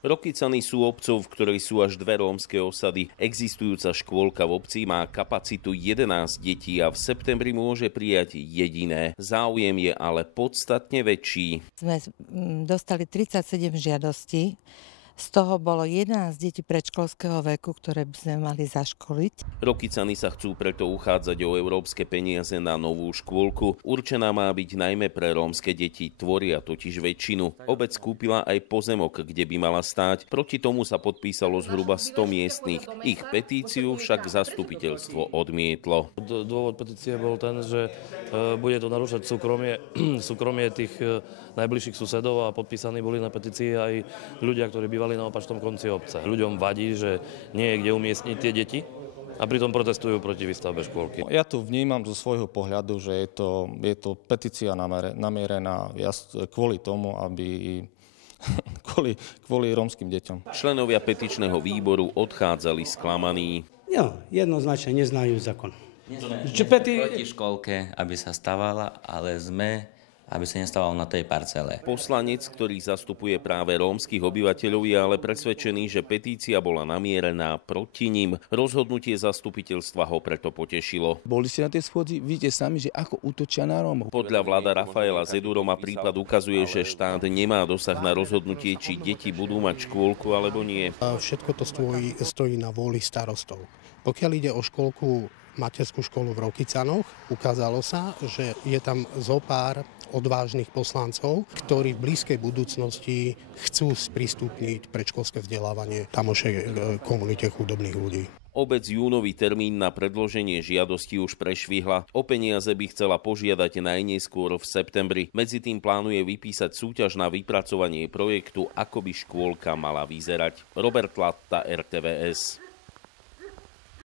Rokycany sú obcov, v ktorej sú až 2 rómske osady. Existujúca škôlka v obci má kapacitu 11 detí a v septembri môže prijať jediné. Záujem je ale podstatne väčší. Sme dostali 37 žiadostí. Z toho bolo 11 detí predškolského veku, ktoré by sme mali zaškoliť. Rokycany sa chcú preto uchádzať o európske peniaze na novú škôlku. Určená má byť najmä pre rómske deti, tvoria totiž väčšinu. Obec kúpila aj pozemok, kde by mala stáť. Proti tomu sa podpísalo zhruba 100 miestnych. Ich petíciu však zastupiteľstvo odmietlo. Dôvod petície bol ten, že bude to narúšať súkromie tých najbližších susedov a podpísaní boli na petícii aj ľudia, ktorí bývali na opačnom konci obce. Ľuďom vadí, že nie je kde umiestniť tie deti a pritom protestujú proti výstavbe škôlky. Ja tu vnímam zo svojho pohľadu, že je to petícia namierená kvôli tomu, aby kvôli rómskym deťom. Členovia petičného výboru odchádzali sklamaní. Jednoznačne neznajú zákon. Proti škôlke, aby sa stavala, ale aby sa nestával na tej parcele. Poslanec, ktorý zastupuje práve rómskych obyvateľov, je ale presvedčený, že petícia bola namierená proti nim. Rozhodnutie zastupiteľstva ho preto potešilo. Boli ste na tej schôdzi, vidíte sami, že ako útočia na Rómov. Podľa vláda Rafaela Zeduroma prípad ukazuje, že štát nemá dosah na rozhodnutie, či deti budú mať škôlku alebo nie. Všetko to stojí na vôli starostov. Pokiaľ ide o škôlku, materskú školu v Rokycanoch, ukázalo sa, že je tam zopár odvážnych poslancov, ktorí v blízkej budúcnosti chcú sprístupniť predškolské vzdelávanie tamošej komunite chudobných ľudí. Obec júnový termín na predloženie žiadosti už prešvihla. O peniaze by chcela požiadať najneskôr v septembri. Medzitým plánuje vypísať súťaž na vypracovanie projektu, ako by škôlka mala vyzerať. Robert Latta, RTVS.